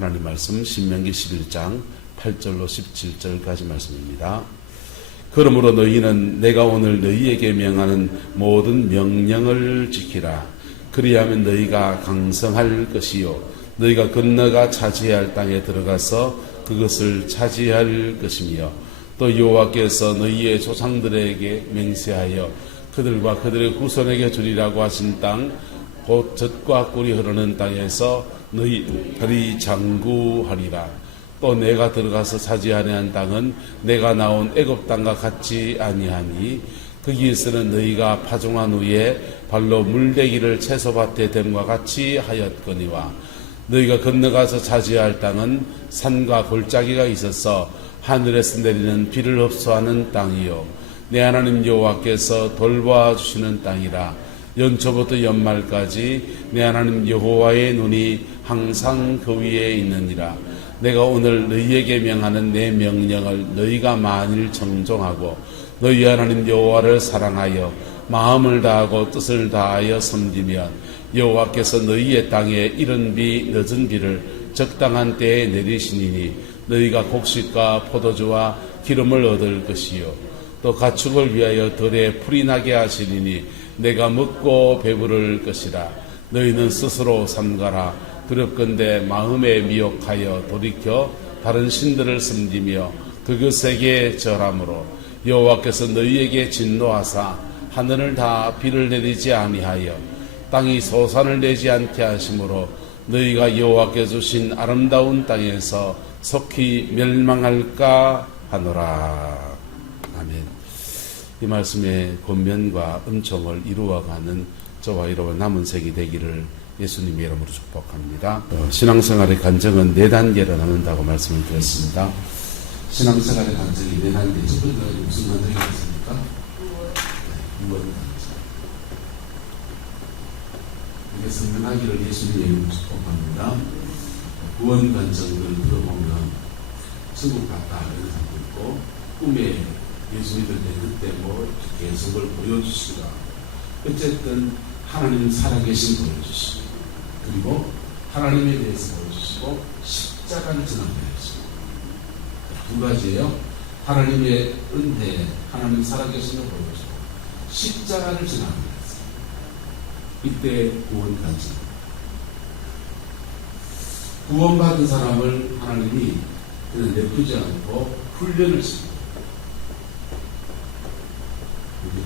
하나님 말씀 신명기 11장 8절로 17절까지 말씀입니다. 그러므로 너희는 내가 오늘 너희에게 명하는 모든 명령을 지키라. 그리하면 너희가 강성할 것이요 너희가 건너가 차지해야 할 땅에 들어가서 그것을 차지할 것이며 또 여호와께서 너희의 조상들에게 맹세하여 그들과 그들의 후손에게 주리라고 하신 땅 곧 젖과 꿀이 흐르는 땅에서 너희들이 장구하리라. 또 내가 들어가서 차지하려 한 땅은 내가 나온 애굽 땅과 같지 아니하니 거기에서는 너희가 파종한 후에 발로 물대기를 채소밭에 댐과 같이 하였거니와 너희가 건너가서 차지할 땅은 산과 골짜기가 있어서 하늘에서 내리는 비를 흡수하는 땅이요 내 하나님 여호와께서 돌봐주시는 땅이라. 연초부터 연말까지 내 하나님 여호와의 눈이 항상 그 위에 있느니라. 내가 오늘 너희에게 명하는 내 명령을 너희가 만일 정종하고 너희 하나님 여호와를 사랑하여 마음을 다하고 뜻을 다하여 섬기면 여호와께서 너희의 땅에 이른 비 늦은 비를 적당한 때에 내리시니니 너희가 곡식과 포도주와 기름을 얻을 것이요 또 가축을 위하여 들에 풀이 나게 하시리니 내가 먹고 배부를 것이라. 너희는 스스로 삼가라. 두렵건대 마음에 미혹하여 돌이켜 다른 신들을 섬기며 그것에게 절함으로 여호와께서 너희에게 진노하사 하늘을 다 비를 내리지 아니하여 땅이 소산을 내지 않게 하심으로 너희가 여호와께 주신 아름다운 땅에서 속히 멸망할까 하노라. 아멘. 이 말씀의 권면과 은총을 이루어가는 저와 여러분 남은 생이 되기를 예수님의 이름으로 축복합니다. 신앙생활의 간증은 4단계로 나눈다고 말씀을 드렸습니다. 신앙생활의 간증이 4단계. 첫 번째가 무슨 간증이겠습니까? 구원 간증. 이게 성명하기를 예수님의 이름으로 축복합니다. 구원 간증을 들어보면 천국 갔다 이런 사람도 있고 꿈에 예수 믿을 때 그때 뭐 계속을 보여주시라. 어쨌든 하나님 살아계신 보여주시고 그리고 하나님에 대해서 보여주시고 십자가를 전하셔야죠. 두 가지예요. 하나님의 은혜, 하나님 살아계심을 보여주고 십자가를 전하셔야죠. 이때 구원 간증. 구원받은 사람을 하나님이 그냥 내쁘지 않고 훈련을 시킵니다.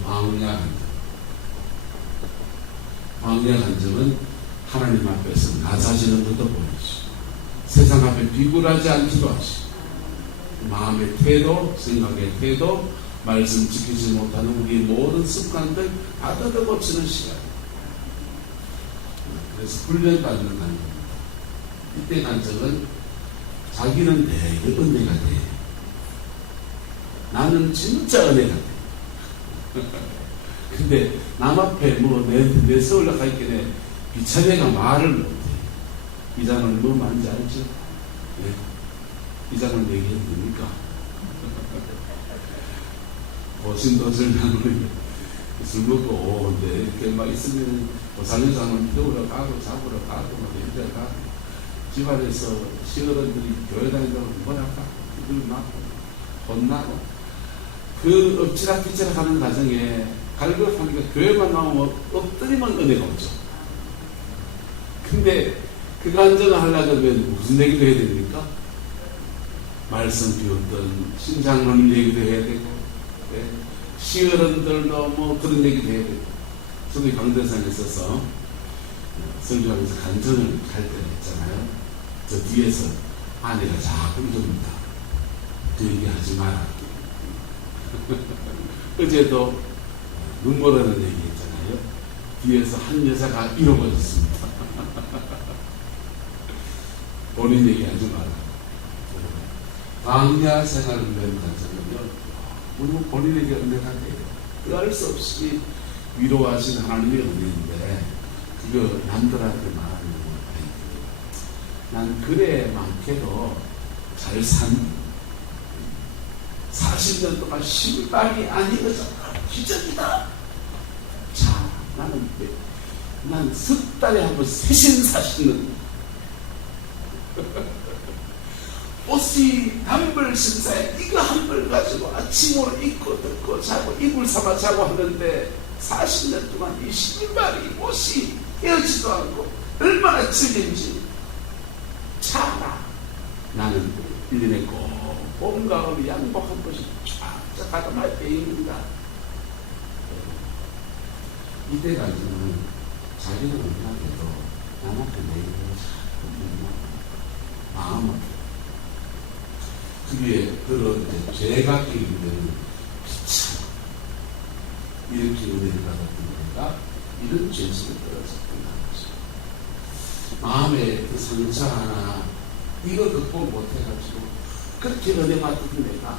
광야 간증. 광야 간증은 하나님 앞에서 나 자신을 것도 보여주시고 세상 앞에 비굴하지 않기도 하시고 마음의 태도, 생각의 태도, 말씀 지키지 못하는 우리 모든 습관들 다 뜯어 고치는 시간. 그래서 훈련받는 간증입니다. 이때 간증은 자기는 되게 은혜가 돼. 나는 진짜 은혜가 돼. 근데 남 앞에 내 서울에 가 있길래 비차례가 말을 못해. 이장은 뭐 많은지 알죠? 네. 이장은 얘기해도 됩니까? 오신도절량을 술 먹고 이렇게 막 있으면 보살님상은 태우러 가고 잡으러 가고 막 이렇게 가고 집안에서 시어른들이 교회 다니다고 뭐랄까 이들 맞고 혼나고 그 엎치락뒤치락 하는 과정에 갈급하니까 교회만 나오면 엎드리면 은혜가 없죠. 근데 그 간증을 하려면 무슨 얘기도 해야 됩니까? 말씀 비웠던 신장론 얘기도 해야 되고 네? 시어른들도 뭐 그런 얘기도 해야 되고 저도 강대상에 있어서 설교하면서 간증을 할 때가 있잖아요. 저 뒤에서 아내가 자꾸 이럽니다. 그 얘기 하지 마라. 어제도 눈물 흐르는 얘기 있잖아요. 뒤에서 한 여자가 잃어버렸습니다. 본인 얘기하지 마라. 광야 생활을 위한 간증은요, 우리 본인에게 은혜가 돼요. 할 수 없이 위로하신 하나님의 은혜인데, 그거 남들한테 말하는 건 아니에요. 난 그래 많게도 잘 산 40년 동안 신발이 안 입어졌다. 기적이다. 자, 난 석 달에 한 번 새신사 신는 옷이 단벌 신사에 이거 한 벌 가지고 아침으로 입고 듣고 자고 이불 삼아 자고 하는데 40년 동안 이 신발이 옷이 헤어지도 않고 얼마나 질린지 차라. 나는 1년에 꼭 봄, 가을 양복 한 번씩 쫙쫙 가다 말 때입니다. 이때까지는 자기는 못하게도 남한테 내일은 마음 아프다. 그게 그런 죄가 끼게 되는 귀찮아. 이렇게 은혜를 받았던 거가 이런 죄수를 떨어졌던 거죠. 마음에 그 상처 하나 이거 극복 못해가지고 그렇게 은혜 받던 내가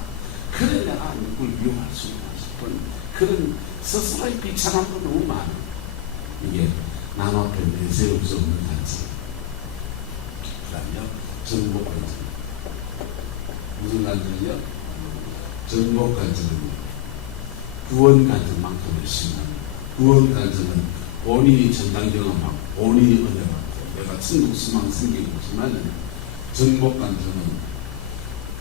그래 내가 누굴 미워할 수 있나 싶은 그런 스스로의 비참함도 너무 많아. 이게 남 앞에 내세울 수 없는 간증. 그다음요 정복 간증. 무슨 간증이요? 정복 간증은 구원 간증만큼의 심한. 구원 간증은 본인이 전당 경험하고 본인이 은혜 받고 내가 천국 소망 생기고 있지만 정복 간증은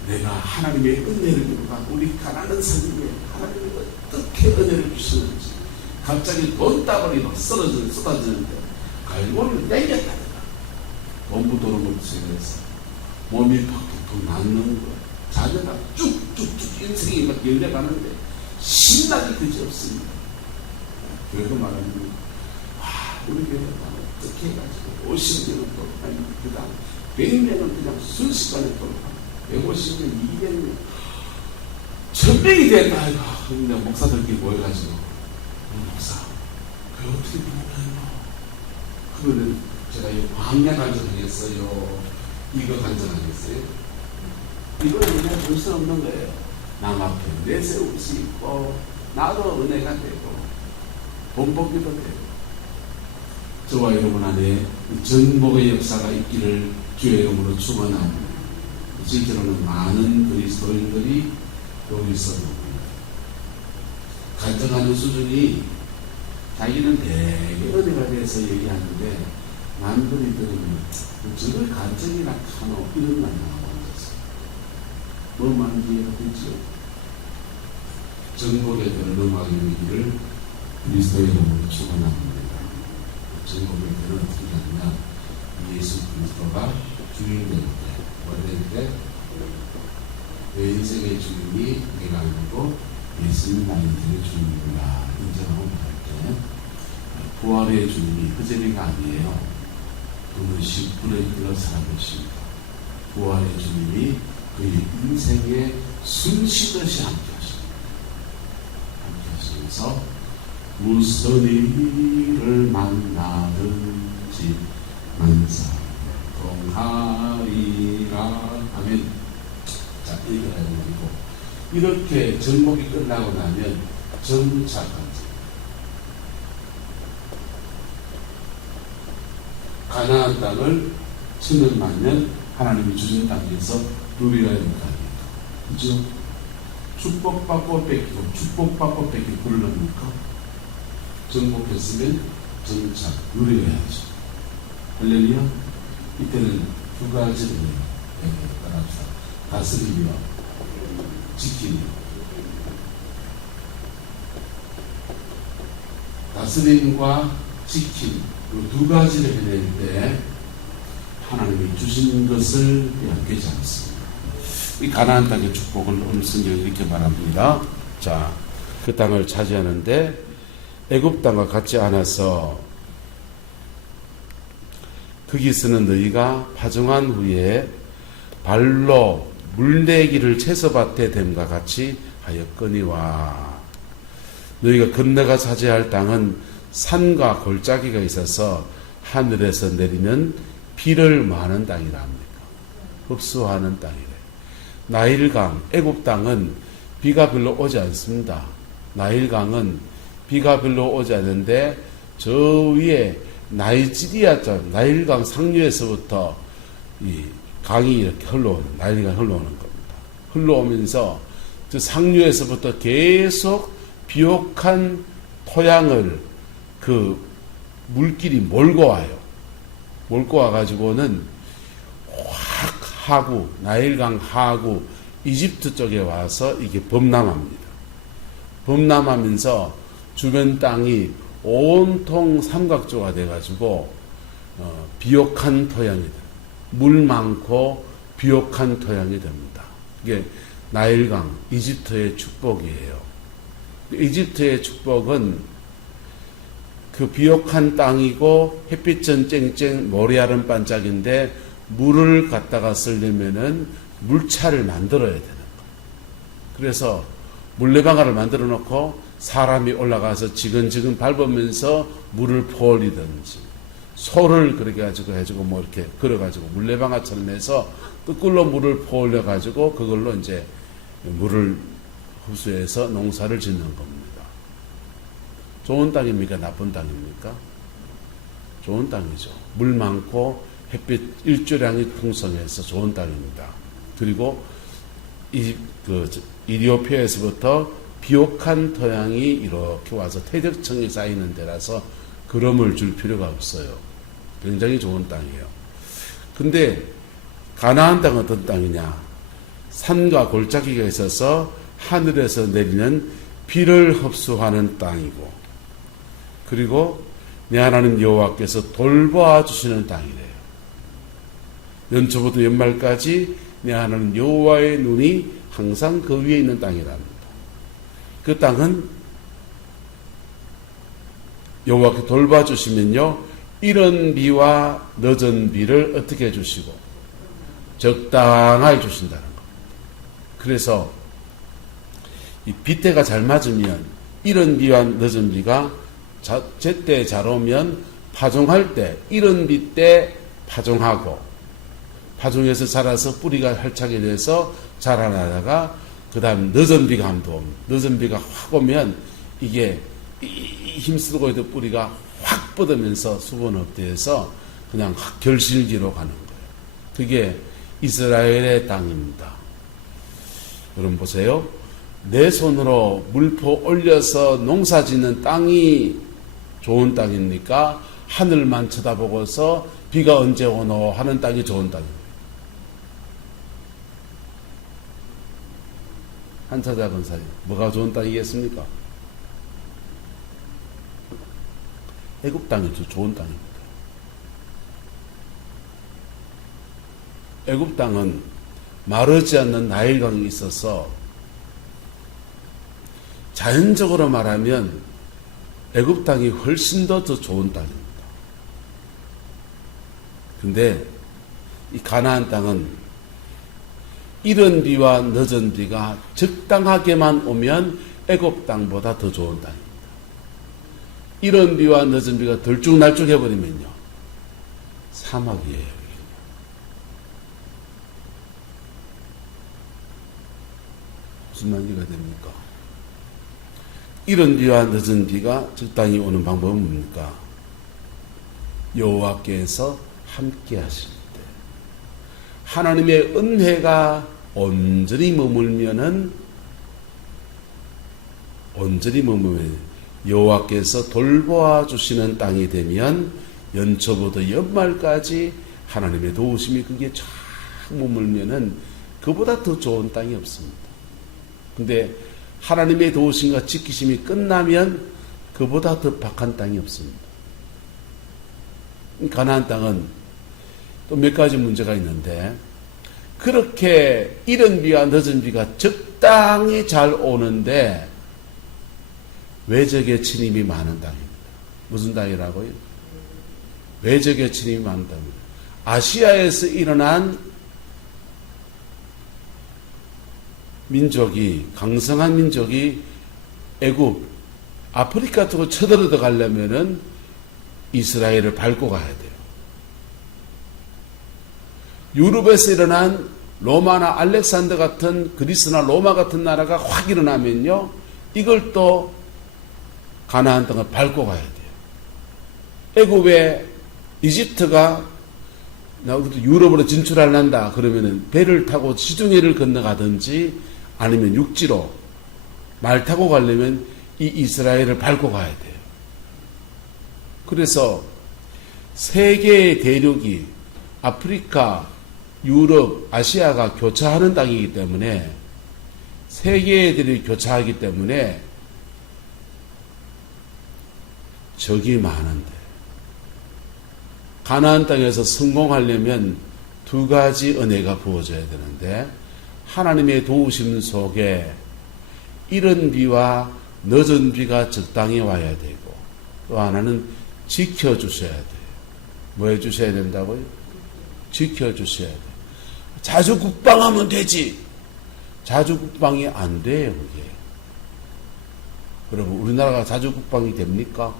내가 하나님의 은혜를 누가 우리 가난한 삶에 하나님이 어떻게 은혜를 주시는지 갑자기 돈다발이 막 쏟아지는데 갈고리를 땡겼다. 돈부도를 세워서 몸이 팍팍 낫는 거. 자녀가 쭉쭉쭉 인생이 막 열려가는데 신나기 그지없습니다. 교회도 말하는 와 우리 교회가 어떻게 해가지고 50년은 돌파하면 그 다음 100년은 그냥 순식간에 돌파하면 150년, 200년 1000명이 됐다. 근데 목사들끼리 모여가지고 목사 그게 어떻게 보면 그거는 제가 이 광야 간증하겠어요. 이거 간증하겠어요. 이거는 그냥 볼 수 없는 거예요. 남 앞에 내세울 수 있고 나도 은혜가 되고 본보기도 되고 저와 여러분 안에 전복의 역사가 있기를 주의 이름으로 축원합니다. 실제로는 많은 그리스도인들이 여기서 간증하는 수준이 자기는 되게 은혜가 돼서 얘기하는데 남들이 들으면 저걸 간증이라 하노 이런 말 나와서 뭐 많은 이해가 되죠. 전복에 되는 음악의 위기를 그리스도의 이름으로 축원합니다. 전복에 되는 어떻게 하느냐 예수 그리스도가 주인 될 때 원래 때 내 인생의 주인이 내가 아니고 예수님 나의 인생의 주인이구나 인정하고 말할 때 부활의 주인이 흑제비가 아니에요. 그는 10분의 1로 살아계십니다. 부활의 주님이 그의 인생에 숨쉬듯이 함께 하십니다. 함께 하시면서 무슨 일을 만나든지 만사 동하리라 하면 자 이렇게 해가지고 이렇게 정복이 끝나고 나면 정착 가나안 땅을 천년 만년 하나님이 주신 땅에서 누리라 하는 땅입니다. 그죠? 축복받고 뺏기고 축복받고 뺏기고 그러려니까 정복했으면 정착 누려야죠. 할렐루야. 이때는 두 가지를 따라합시다. 다스리며 지키며. 다스림과 지킴 이 두 가지를 해낼 때 하나님이 주신 것을 빼앗기지 않습니다. 이 가나안 땅의 축복을 오늘 성경에 이렇게 말합니다. 자, 그 땅을 차지하는데 애굽 땅과 같지 않아서 거기서는 너희가 파종한 후에 발로 물내기를 채소밭에 됨과 같이 하였거니와 너희가 건너가 차지할 땅은 산과 골짜기가 있어서 하늘에서 내리는 비를 많은 땅이라 합니까? 흡수하는 땅이래. 나일강, 애굽 땅은 비가 별로 오지 않습니다. 나일강은 비가 별로 오지 않는데 저 위에 나이지리아 쪽 나일강 상류에서부터 이 강이 이렇게 나일강이 흘러오는 겁니다. 흘러오면서 저 상류에서부터 계속 비옥한 토양을 그 물길이 몰고 와요. 몰고 와가지고는 하구, 나일강 하구, 이집트 쪽에 와서 이게 범람합니다. 범람하면서 주변 땅이 온통 삼각조가 돼가지고 비옥한 토양이 됩니다. 물 많고 비옥한 토양이 됩니다. 이게 나일강, 이집트의 축복이에요. 이집트의 축복은 그 비옥한 땅이고 햇빛은 쨍쨍 모래알은 반짝인데 물을 갖다가 쓰려면은 물차를 만들어야 되는 거예요. 그래서 물레방아를 만들어 놓고 사람이 올라가서 지근지근 밟으면서 물을 퍼올리든지 소를 그렇게 해가지고 뭐 이렇게 걸어가지고 물레방아처럼 해서 거꾸로 물을 퍼올려가지고 그걸로 이제 물을 흡수해서 농사를 짓는 겁니다. 좋은 땅입니까? 나쁜 땅입니까? 좋은 땅이죠. 물 많고 햇빛 일조량이 풍성해서 좋은 땅입니다. 그리고 이디오피아에서부터 비옥한 토양이 이렇게 와서 태적청이 쌓이는 데라서 그럼을 줄 필요가 없어요. 굉장히 좋은 땅이에요. 근데 가나안 땅은 어떤 땅이냐? 산과 골짜기가 있어서 하늘에서 내리는 비를 흡수하는 땅이고, 그리고 내 하나님 여호와께서 돌보아 주시는 땅이래요. 연초부터 연말까지 내 하나님 여호와의 눈이 항상 그 위에 있는 땅이랍니다. 그 땅은 여호와께 돌봐 주시면요, 이른 비와 늦은 비를 어떻게 해주시고 적당하게 주신다는 겁니다. 그래서 이 비때가 잘 맞으면 이른 비와 늦은 비가 제때 잘 오면 파종할 때 이른 비 때 파종하고, 파종해서 자라서 뿌리가 활착이 돼서 자라나다가 그 다음 늦은 비가 한번 옵니다. 늦은 비가 확 오면 이게 힘쓰고 있던 뿌리가 확 뻗으면서 수분 업돼서 그냥 확 결실기로 가는 거예요. 그게 이스라엘의 땅입니다. 여러분 보세요. 내 손으로 물포 올려서 농사 짓는 땅이 좋은 땅입니까? 하늘만 쳐다보고서 비가 언제 오노 하는 땅이 좋은 땅입니다. 한차자 건사님, 뭐가 좋은 땅이겠습니까? 애굽 땅이 좋은 땅입니다. 애굽 땅은 마르지 않는 나일강이 있어서 자연적으로 말하면 애굽 땅이 훨씬 더 좋은 땅입니다. 근데 이 가나안 땅은 이른 비와 늦은 비가 적당하게만 오면 애굽 땅보다 더 좋은 땅입니다. 이른 비와 늦은 비가 들쭉날쭉 해버리면요, 사막이에요. 무슨 말이가 됩니까? 이른 비와 늦은 비가 적당히 오는 방법은 뭡니까? 여호와께서 함께 하실 때, 하나님의 은혜가 온전히 머물면 여호와께서 돌보아 주시는 땅이 되면 연초부터 연말까지 하나님의 도우심이 그게 쫙 머물면은 그보다 더 좋은 땅이 없습니다. 근데 하나님의 도우심과 지키심이 끝나면 그보다 더 박한 땅이 없습니다. 가나안 땅은 또 몇 가지 문제가 있는데, 그렇게 이른 비와 늦은 비가 적당히 잘 오는데 외적의 침입이 많은 땅입니다. 무슨 땅이라고요? 외적의 침입이 많은 땅입니다. 아시아에서 일어난 민족이, 강성한 민족이 애굽, 아프리카 쪽으로 쳐들어 가려면은 이스라엘을 밟고 가야 돼요. 유럽에서 일어난 로마나 알렉산더 같은, 그리스나 로마 같은 나라가 확 일어나면요, 이걸 또 가나안 땅을 밟고 가야 돼요. 애굽에 이집트가 유럽으로 진출하려다 그러면은 배를 타고 지중해를 건너가든지 아니면 육지로 말 타고 가려면 이 이스라엘을 밟고 가야 돼요. 그래서 세계의 대륙이 아프리카, 유럽, 아시아가 교차하는 땅이기 때문에 세계들이 교차하기 때문에 적이 많은데 가나안 땅에서 성공하려면 두 가지 은혜가 부어져야 되는데 하나님의 도우심 속에 이른 비와 늦은 비가 적당히 와야 되고 또 하나는 지켜주셔야 돼요. 뭐 해주셔야 된다고요? 지켜주셔야 돼요. 자주 국방하면 되지. 자주 국방이 안 돼요, 그게. 여러분, 우리나라가 자주 국방이 됩니까?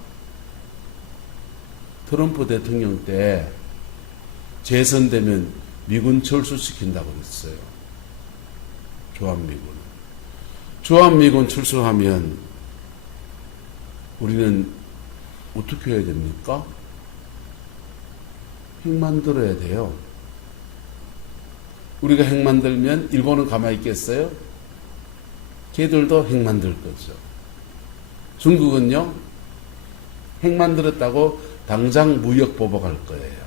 트럼프 대통령 때 재선되면 미군 철수시킨다고 그랬어요. 주한미군. 주한미군 철수하면 우리는 어떻게 해야 됩니까? 핵 만들어야 돼요. 우리가 핵 만들면 일본은 가만히 있겠어요? 걔들도 핵 만들 거죠. 중국은요? 핵 만들었다고 당장 무역 보복할 거예요.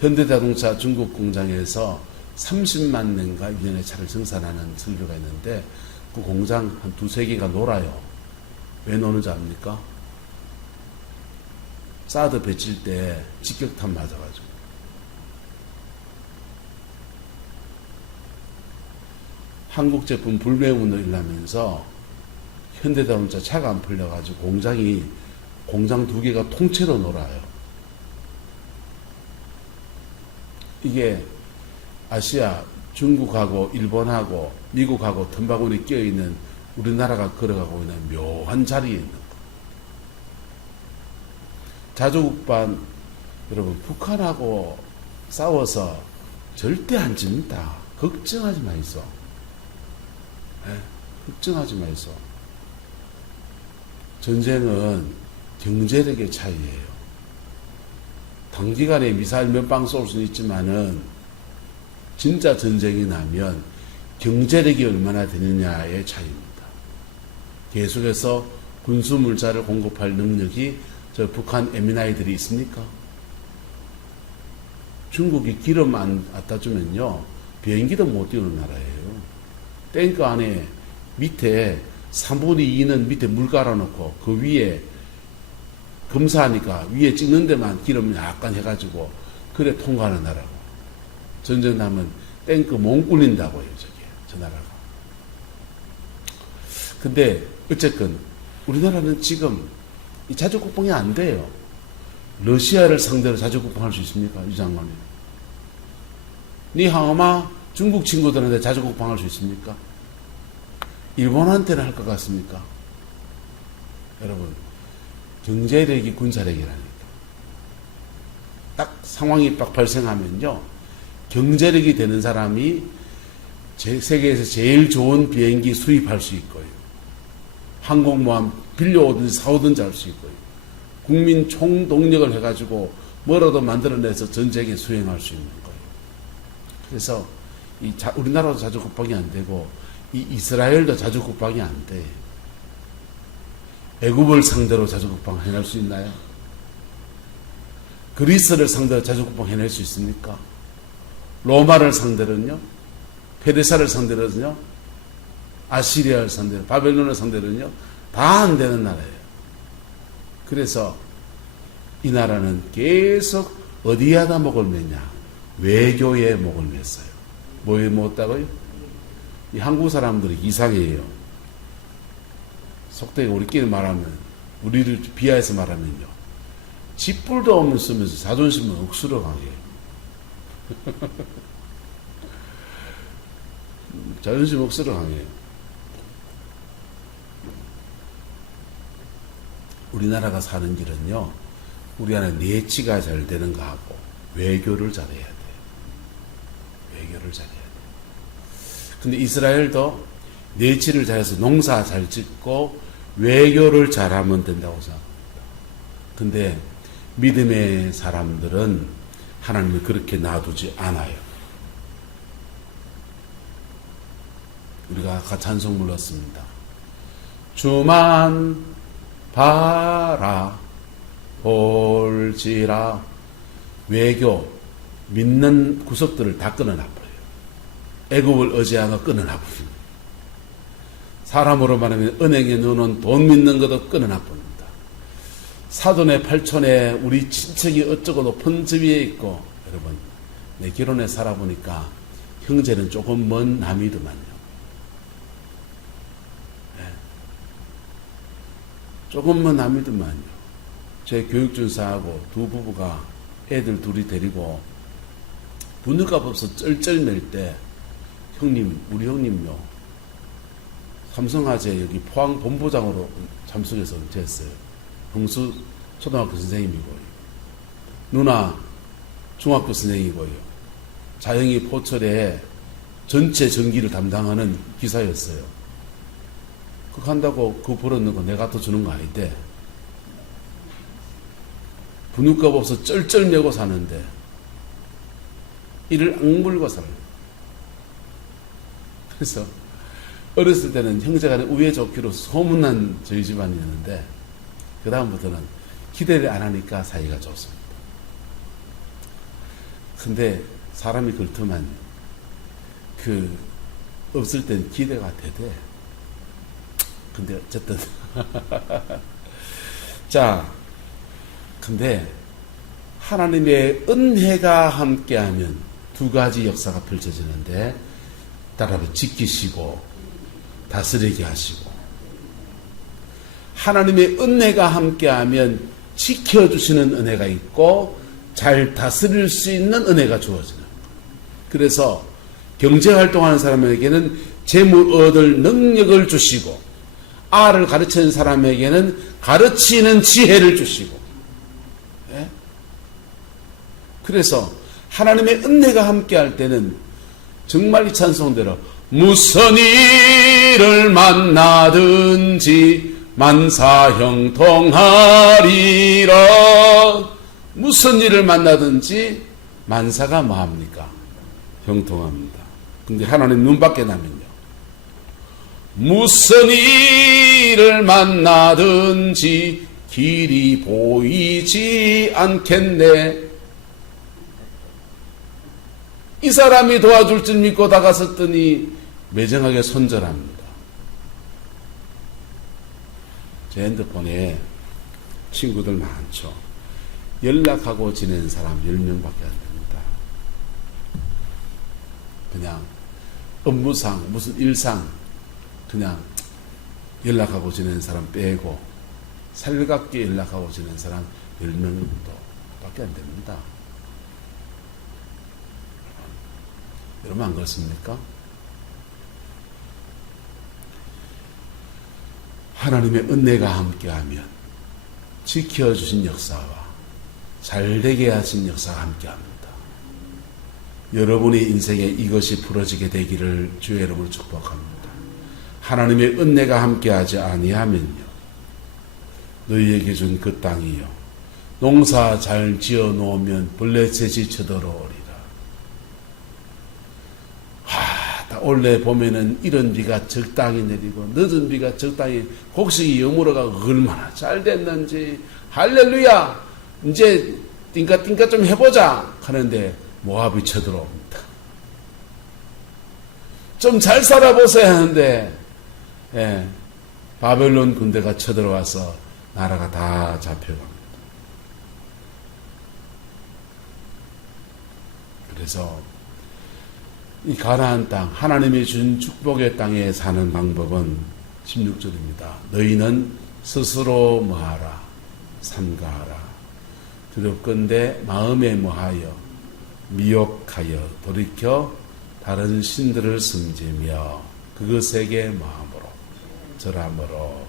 현대자동차 중국 공장에서 30만 년가 1년에 차를 생산하는 설비가 있는데 그 공장 한 두세 개가 놀아요. 왜 노는지 압니까? 사드 배칠 때 직격탄 맞아가지고. 한국 제품 불매운동 일나면서 현대자동차 차가 안 풀려가지고 공장 두 개가 통째로 놀아요. 이게 아시아, 중국하고 일본하고 미국하고 틈바구니 끼어있는 우리나라가 걸어가고 있는 묘한 자리에 있는 거. 자주국방, 여러분, 북한하고 싸워서 절대 안 집니다. 걱정하지 마이소. 네? 걱정하지 마이소. 전쟁은 경제력의 차이예요. 단기간에 미사일 몇 방 쏠 수는 있지만은 진짜 전쟁이 나면 경제력이 얼마나 되느냐의 차이입니다. 계속해서 군수물자를 공급할 능력이 저 북한 에미나이들이 있습니까? 중국이 기름 안 갖다 주면요 비행기도 못 띄우는 나라예요. 탱크 안에 밑에 3분의 2는 밑에 물 깔아놓고 그 위에 검사하니까 위에 찍는 데만 기름 약간 해가지고 그래 통과하는 나라고. 전쟁 나면 탱크 못 굴린다고요, 저 나라가. 근데 어쨌건 우리나라는 지금 이 자주 국방이 안 돼요. 러시아를 상대로 자주 국방할 수 있습니까, 이 장관님? 니 항어마 중국 친구들한테 자주 국방할 수 있습니까? 일본한테는 할 것 같습니까? 여러분, 경제력이 군사력이라니까. 딱 상황이 딱 발생하면요, 경제력이 되는 사람이 세계에서 제일 좋은 비행기 수입할 수 있고요. 항공모함 빌려오든지 사오든지 할 수 있고요. 국민 총동력을 해가지고 뭐라도 만들어내서 전쟁에 수행할 수 있는 거예요. 그래서 우리나라도 자주 국방이 안 되고 이 이스라엘도 자주 국방이 안 돼. 애굽을 상대로 자주 국방 해낼 수 있나요? 그리스를 상대로 자주 국방 해낼 수 있습니까? 로마를 상대로는요? 페르시아를 상대로는요? 아시리아를 상대로, 바벨론을 상대로는요? 다 안 되는 나라예요. 그래서 이 나라는 계속 어디에다 목을 맸냐? 외교에 목을 맸어요. 뭐에 먹었다고요? 이 한국 사람들이 이상해요. 속되게 우리끼리 말하면, 우리를 비하해서 말하면요, 짓불도 없는 쓰면서 자존심은 억수로 강해요. 자존심 억수로 강해요. 우리나라가 사는 길은요, 우리 안에 내치가 잘 되는 거하고 외교를 잘해야 돼요. 외교를 잘해야 돼요. 근데 이스라엘도 내치를 잘해서 농사 잘 짓고 외교를 잘하면 된다고 생각합니다. 근데 믿음의 사람들은 하나님을 그렇게 놔두지 않아요. 우리가 아까 찬송 불렀습니다. 주만 바라 볼지라. 외교, 믿는 구석들을 다 끊어놔버려요. 애굽을 의지하고 끊어놔버립니다. 사람으로 말하면 은행에 넣어놓은 돈 믿는 것도 끊어놔버립니다. 사돈의 팔촌에 우리 친척이 어쩌고 높은 집 위에 있고, 여러분, 내 결혼에 살아보니까 형제는 조금 먼 남이더만요. 네. 조금 먼 남이더만요. 제 교육준사하고 두 부부가 애들 둘이 데리고 분유값 없어 쩔쩔맬 때, 형님, 우리 형님요, 삼성화재 여기 포항 본부장으로 참석해서 은퇴했어요. 형수 초등학교 선생님이고요. 누나 중학교 선생이고요. 자영이 포철에 전체 전기를 담당하는 기사였어요. 그거 한다고 그거 벌었는 거 내가 또 주는 거 아닌데, 분유값 없어 쩔쩔매고 사는데 이를 악물고 살아요. 그래서 어렸을 때는 형제간에 우애 좋기로 소문난 저희 집안이었는데, 그 다음부터는 기대를 안 하니까 사이가 좋습니다. 근데 사람이 그렇더만 없을 땐 기대가 되대. 근데 어쨌든 자, 근데 하나님의 은혜가 함께하면 두 가지 역사가 펼쳐지는데, 따라서 지키시고 다스리게 하시고, 하나님의 은혜가 함께하면 지켜주시는 은혜가 있고 잘 다스릴 수 있는 은혜가 주어지는 거예요. 그래서 경제활동하는 사람에게는 재물 얻을 능력을 주시고, 알을 가르치는 사람에게는 가르치는 지혜를 주시고, 예? 그래서 하나님의 은혜가 함께할 때는 정말 이 찬송대로 무슨 일을 만나든지 만사형통하리라. 무슨 일을 만나든지 만사가 뭐합니까? 형통합니다. 근데 하나님 눈 밖에 나면요, 무슨 일을 만나든지 길이 보이지 않겠네. 이 사람이 도와줄 줄 믿고 다가섰더니 매정하게 손절합니다. 제 핸드폰에 친구들 많죠. 연락하고 지내는 사람 10명밖에 안 됩니다. 그냥 업무상 무슨 일상 그냥 연락하고 지내는 사람 빼고 살갑게 연락하고 지내는 사람 10명밖에 안 됩니다. 여러분 안 그렇습니까? 하나님의 은혜가 함께하면 지켜주신 역사와 잘되게 하신 역사가 함께합니다. 여러분의 인생에 이것이 부러지게 되기를 주의 이름으로 축복합니다. 하나님의 은혜가 함께하지 아니하면요, 너희에게 준 그 땅이요, 농사 잘 지어 놓으면 벌레새지 쳐들어오리라. 올해 보면은 이런 비가 적당히 내리고 늦은 비가 적당히, 곡식이 여물어가 얼마나 잘 됐는지, 할렐루야, 이제 띵까띵까 좀 해보자 하는데 모압이 쳐들어옵니다. 좀 잘 살아보세요 하는데, 예, 바벨론 군대가 쳐들어와서 나라가 다 잡혀갑니다. 그래서 이 가나안 땅, 하나님이 준 축복의 땅에 사는 방법은 16절입니다. 너희는 스스로 뭐하라? 삼가하라. 두렵건대 마음에 뭐하여? 미혹하여 돌이켜 다른 신들을 섬기며 그것에게 마음으로 절함으로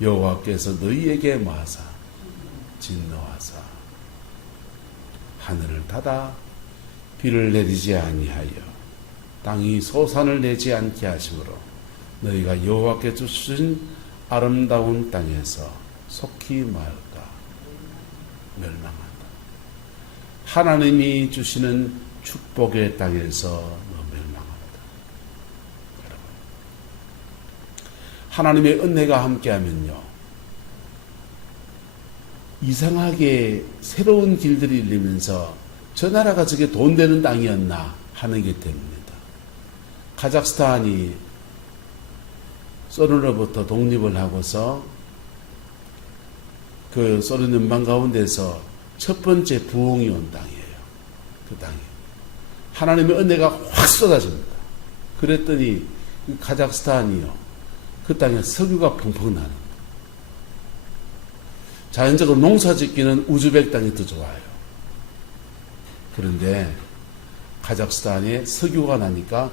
여호와께서 너희에게 뭐하사? 진노하사 하늘을 닫아 비를 내리지 아니하여 땅이 소산을 내지 않게 하심으로 너희가 여호와께 주신 아름다운 땅에서 속히 말까 멸망한다. 하나님이 주시는 축복의 땅에서 너 멸망한다. 여러분, 하나님의 은혜가 함께하면요, 이상하게 새로운 길들이 열리면서 저 나라가 저게 돈 되는 땅이었나 하는 게 때문입니다. 카자흐스탄이 소련으로부터 독립을 하고서 그 소련 연방 가운데서 첫 번째 부흥이 온 땅이에요. 그 땅이. 하나님의 은혜가 확 쏟아집니다. 그랬더니 그 카자흐스탄이요. 그 땅에 석유가 펑펑 나는. 자연적으로 농사 짓기는 우즈벡 땅이 더 좋아요. 그런데 카자흐스탄에 석유가 나니까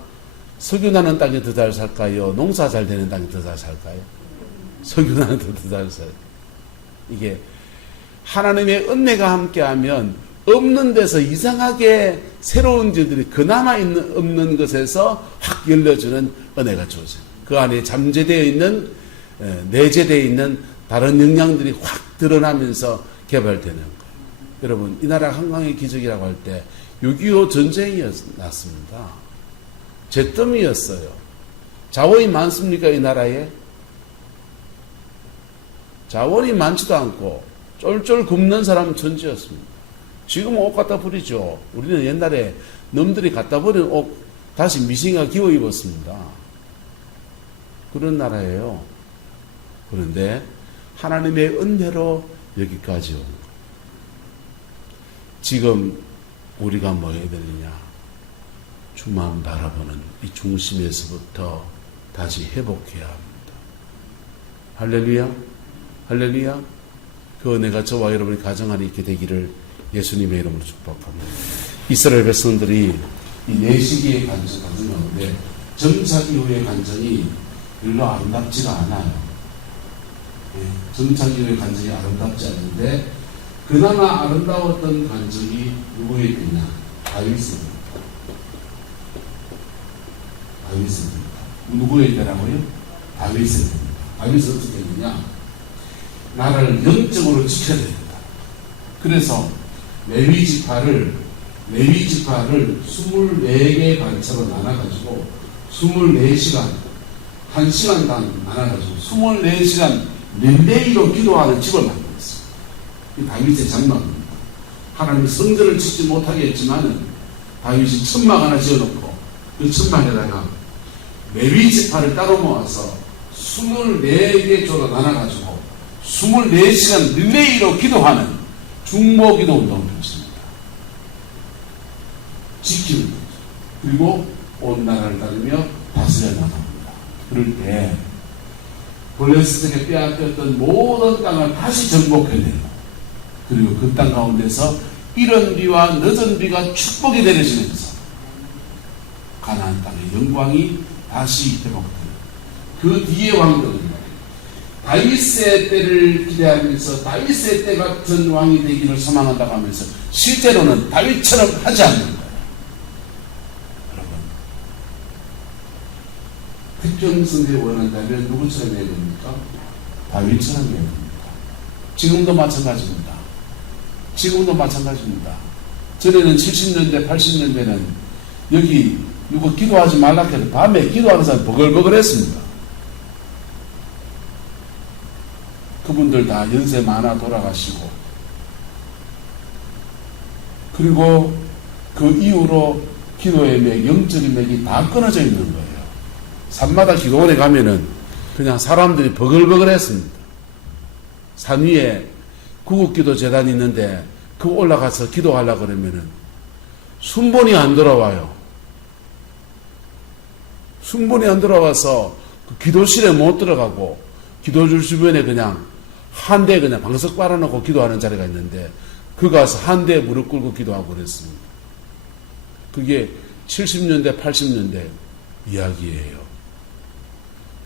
석유 나는 땅이 더 잘 살까요? 농사 잘 되는 땅이 더 잘 살까요? 석유 나는 더 잘 살아요. 이게 하나님의 은혜가 함께하면 없는 데서 이상하게 새로운 일들이 그나마 없는 것에서 확 열려주는 은혜가 주어져요. 그 안에 잠재되어 있는 내재되어 있는 다른 역량들이 확 드러나면서 개발되는 거예요. 여러분, 이 나라 한강의 기적이라고 할 때 6.25 전쟁이 났습니다. 잿더미였어요. 자원이 많습니까, 이 나라에? 자원이 많지도 않고 쫄쫄 굶는 사람은 천지였습니다. 지금은 옷 갖다 버리죠. 우리는 옛날에 놈들이 갖다 버린 옷 다시 미싱이가 기워 입었습니다. 그런 나라예요. 그런데 하나님의 은혜로 여기까지 온 거예요. 지금 우리가 뭐 해야 되느냐? 주만 바라보는 이 중심에서부터 다시 회복해야 합니다. 할렐루야, 할렐루야. 그 은혜가 저와 여러분의 가정 안에 있게 되기를 예수님의 이름으로 축복합니다. 이스라엘 백성들이 이 내시기의 간증 가운데 정착 이후의 간증이 별로 아름답지가 않아요. 정착 이후의 간증이 아름답지 않은데 그나마 아름다웠던 간증이 누구에게냐? 다윗입니다. 다윗입니다. 누구에게라고요? 다윗입니다. 다윗은 어떻게 했느냐? 나라를 영적으로 지켜야 됩니다. 그래서 레위 지파를 24개의 반차로 나눠가지고 24시간 1시간당 나눠가지고 24시간 릴레이로 기도하는 집을 만들었어요. 이 다윗의 장막입니다. 하나님이 성전을 짓지 못하게 했지만은 다윗이 천막 하나 지어놓고 그 천막에다가 레위 지파를 따로 모아서 24개 조로 나눠가지고 24시간 릴레이로 기도하는 중보기도 운동을 펼칩니다. 지키는 거죠. 그리고 온 나라를 따르며 다스려 나갑니다. 그럴 때 블레셋에게 빼앗겼던 모든 땅을 다시 정복해내고 그리고 그 땅 가운데서 이른 비와 늦은 비가 축복이 내려지면서 가나안 땅의 영광이 다시 회복됩니다. 그 뒤에 왕들은 다윗의 때를 기대하면서 다윗의 때 같은 왕이 되기를 소망한다고 하면서 실제로는 다윗처럼 하지 않는 거예요. 여러분, 태평성에 원한다면 누구처럼 해야 됩니까? 다윗처럼 해야 됩니다. 지금도 마찬가지입니다. 지금도 마찬가지입니다. 전에는 70년대, 80년대는 여기 누구 기도하지 말라 해도 밤에 기도하는 사람 버글버글 했습니다. 그분들 다 연세 많아 돌아가시고 그리고 그 이후로 기도의 맥, 영적인 맥이 다 끊어져 있는 거예요. 산마다 기도원에 가면은 그냥 사람들이 버글버글 했습니다. 산 위에 구국기도 재단이 있는데 그 올라가서 기도하려고 그러면은 순번이 안 돌아와요. 순번이 안 돌아와서 그 기도실에 못 들어가고 기도줄 주변에 그냥 한 대 그냥 방석 빨아놓고 기도하는 자리가 있는데 그 가서 한 대 무릎 꿇고 기도하고 그랬습니다. 그게 70년대 80년대 이야기예요.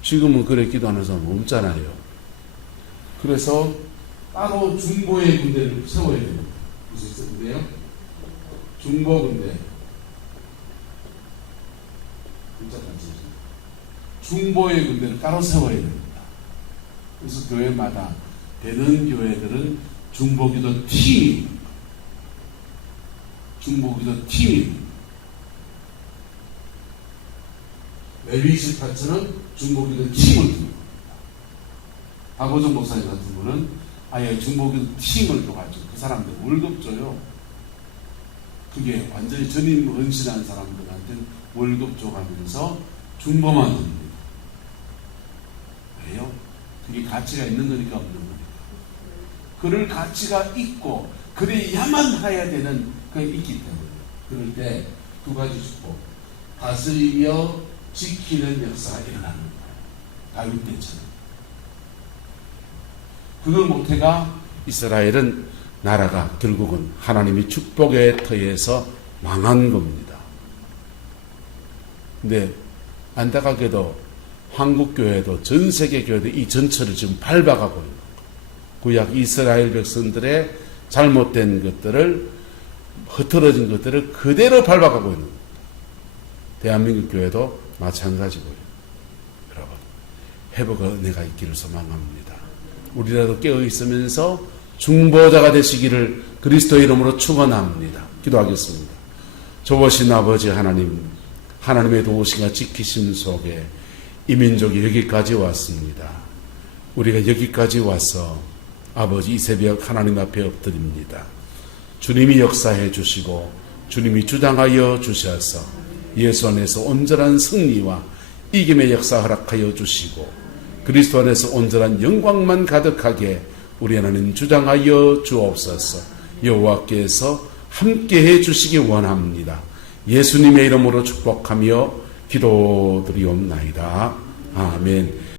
지금은 그래 기도하는 사람 없잖아요. 그래서 따로 중보의 군대를 세워야 됩니다. 무슨 군대요? 중보 군대. 중보의 군대를 따로 세워야 됩니다. 그래서 교회마다 되는 교회들은 중보기도 팀이 레위 지파처럼 중보기도 팀을 둡니다. 박오정 목사님 같은 분은 아예 중보기도 팀을 둬가지고 그 사람들 월급 줘요. 그게 완전히 전임 헌신한 사람들한테는 월급 줘가면서 중보만 합니다. 왜요? 그게 가치가 있는 거니까 없는 거니까. 그럴 가치가 있고 그래야만 해야 되는 그게 있기 때문에. 그럴 때 두 가지 축복. 다스리며 지키는 역사가 일어나는 거예요. 다윗 때처럼. 그걸 못해가 이스라엘은 나라가 결국은 하나님이 축복의 터에서 망한 겁니다. 근데 안타깝게도 한국교회도 전 세계 교회도 이 전철을 지금 밟아가고 있는 거예요. 구약 이스라엘 백성들의 잘못된 것들을 흐트러진 것들을 그대로 밟아가고 있는 거예요. 대한민국 교회도 마찬가지고요. 여러분, 회복의 은혜가 있기를 소망합니다. 우리라도 깨어있으면서 중보자가 되시기를 그리스도의 이름으로 축원합니다. 기도하겠습니다. 좋으신 아버지 하나님, 하나님의 도우심과 지키심 속에 이 민족이 여기까지 왔습니다. 우리가 여기까지 와서 아버지 이 새벽 하나님 앞에 엎드립니다. 주님이 역사해 주시고 주님이 주장하여 주셔서 예수 안에서 온전한 승리와 이김의 역사 허락하여 주시고 그리스도 안에서 온전한 영광만 가득하게 우리 하나님 주장하여 주옵소서. 여호와께서 함께해 주시기 원합니다. 예수님의 이름으로 축복하며 기도드리옵나이다. 아멘.